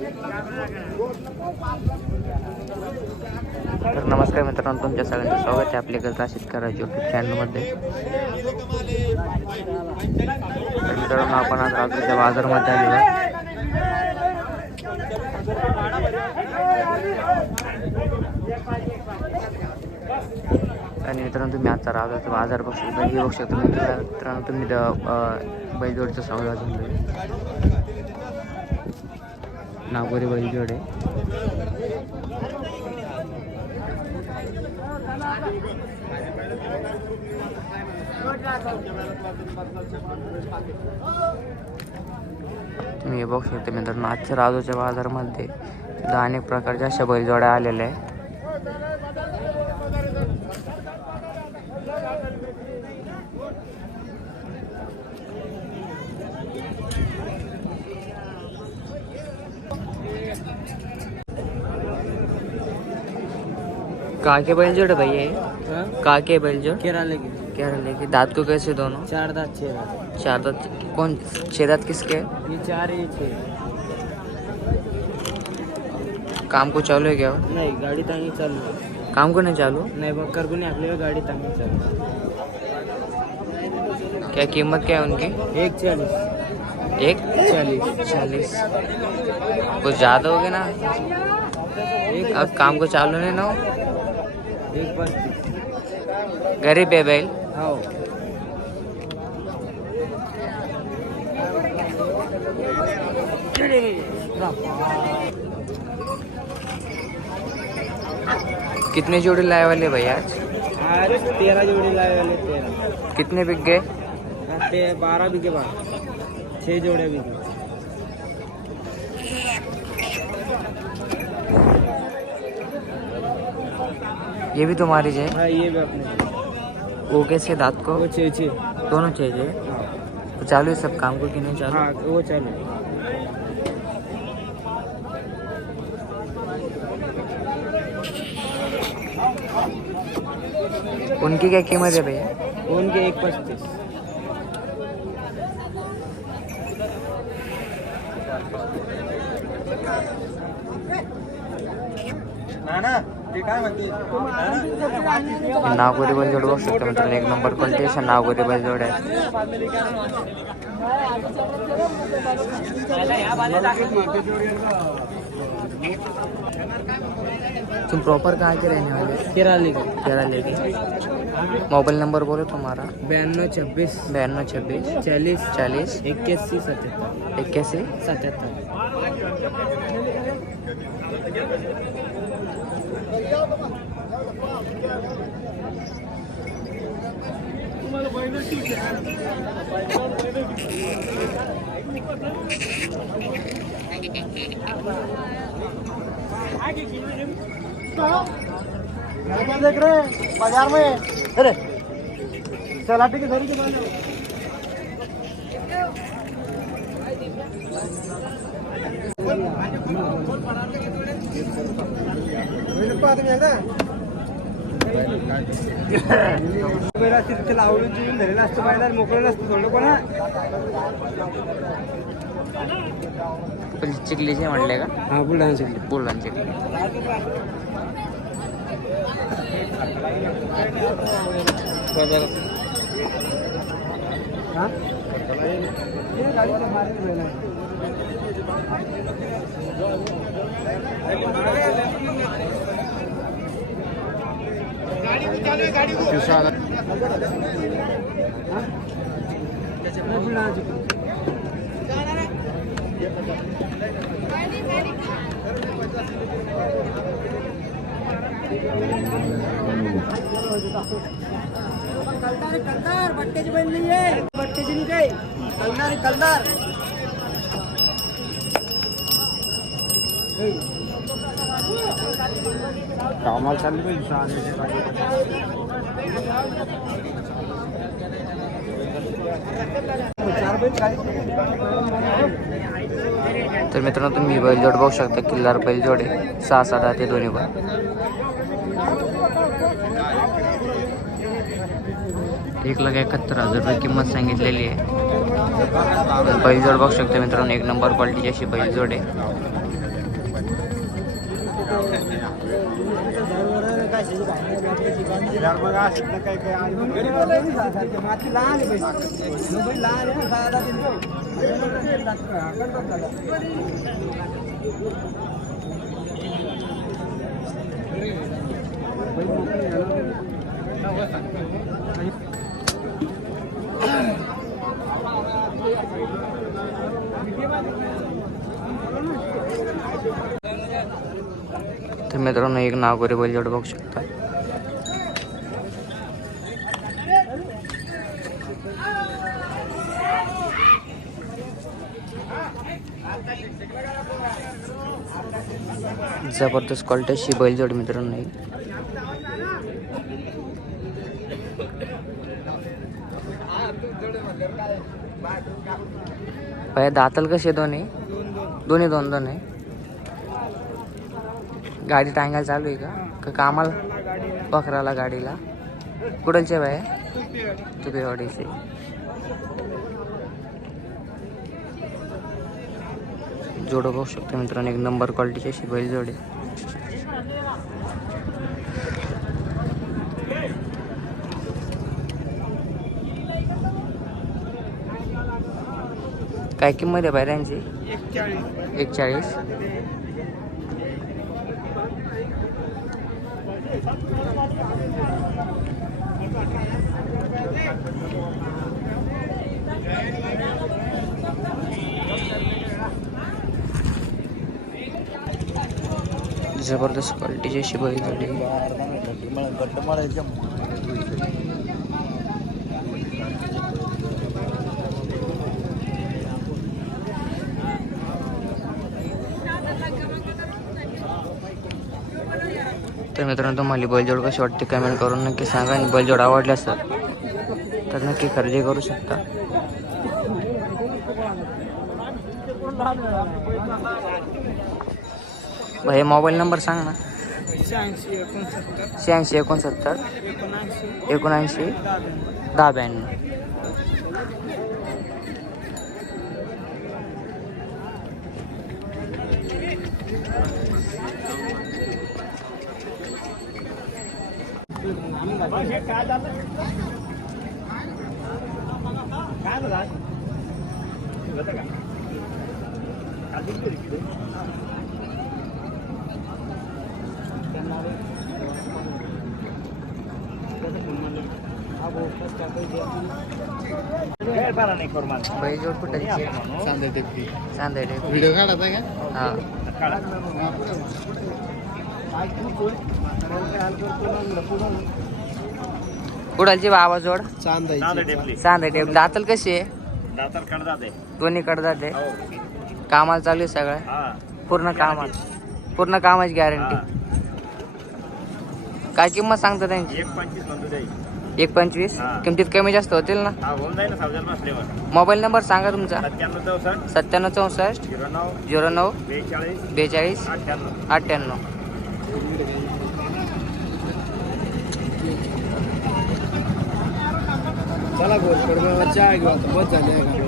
तर नमस्कार मित्रांनो, तुमच्या सगळ्यांचं स्वागत आहे आपल्या गजरा शेतकऱ्याच्या यूट्यूब चॅनलमध्ये. तर मित्रांनो, आपण आज रात्रीच्या बाजारामध्ये आलेलो आहे. आणि मित्रांनो, तुम्ही आजचा राजाचा बाजार बघू शकता. हे बघू शकता मित्रांनो, तुम्ही बैलजोडचं सौदा झालं नागोरी बैलजोड आहे. तुम्ही बघू शकता मित्रांनो, आजच्या राजूच्या बाजारामध्ये अनेक प्रकारच्या अशा बैलजोड्या आलेल्या आहे. काके बैलजोड़ भैया है? काके बैलजोड़ केरले के दांत को कैसे दोनों? चार दांत छह दांत। चार दांत कौन? छह दांत किसके? ये चार ये छह। काम को चालू है क्या? नहीं, गाड़ी तांगी चालू है। काम को नहीं चालू? नहीं, बक्कर को नहीं आपले गाड़ी तांगी चालू। क्या कीमत क्या है उनकी? 140। 140 कुछ ज़्यादा हो गया ना? अब काम को चालू नहीं ना हो? 135। गरीब है बैल? हाँ। कितने जोड़ी लाए वाले भैया आज? आज 13 जोड़ी लाए वाले 13। कितने बिक गए? 12 बिके बाद 6 जोड़े बिके। ये भी तुम्हारी है? हाँ, ये भी अपने। वो कैसे दांत को? वो 6। दोनों चाहिए? हाँ। तो चालू है सब काम को कि नहीं चालू? हाँ, वो चालू। उनकी क्या कीमत है भैया? उनके 135। नागोरी बैलजोड बघू शकता मित्रांनो, एक नंबर क्वालिटी अशा नागोरी बैलजोड आहे. तुम प्रॉपर कहाँ के रहने वाले? केरला के. मोबाइल नंबर बोलो तुम्हारा. 92 26 40 81 81 77। देख रहे बाजार में? अरे चला ठीक है। लावून धरलेलं असतं पाहिजे, मोकळं नसतं थोडं पण. चिखलीचे म्हणले का? हा, बुलढाणा चिखली. बुलढाणा चिखली. कलदार बट्टेची बैल नाही आहे, बट्टेची नाही काय कलदार. कामाला चालली पाहिजे. तर मित्रांनो, तुम्ही बैलजोड बघू शकता. किल्लार बैलजोड आहे. 6-7 दाते दोन्ही पण. 1,71,000 रुपये किंमत सांगितलेली आहे. बैलजोड बघू शकता मित्रांनो, एक नंबर क्वालिटीची अशी बैलजोड आहे. तर मित्रांनो एक नागोरी बैलजोड बघू शकता. जबरदस्त क्वालिटीची बैलजोड मित्रांनो ही. पाय दाताल कसे दोन्ही दोन्ही दोन दोन आहे. गाडी टांगायला चालू आहे का कामाला पखराला गाडीला कुठलचे बाय तुपेवाडीचे. जोडं बघू शकतो मित्रांनो एक नंबर क्वालिटीची अशी बैलजोड आहे. काय किंमत आहे बाहेरांची 41. जबरदस्त क्वालिटीची अशी बैलजोड आहे. तर मित्रांनो तुम्हाला बैलजोड कशी वाटते कमेंट करून नक्की सांगा. आणि बैलजोड आवडली असेल तर नक्की खरेदी करू शकता. भाई मोबाईल नंबर सांग ना. 86 69 79 10 92. बैलजोड कुठे चांदे व्हिडिओ काढत आहे का? हा. कुडालची बाबा जोड चांदे टेप दातल कशी आहे. दोन्ही कडदात आहे. कामाला चालू आहे सगळं पूर्ण कामाची गॅरंटी. काय किंमत सांगता त्यांची 1.25. किमतीत कमी जास्त होतील ना. मोबाईल नंबर सांगा तुमचा. 97 64 09 42 98. चला बोल चहा घेऊ आता बहुत झाले.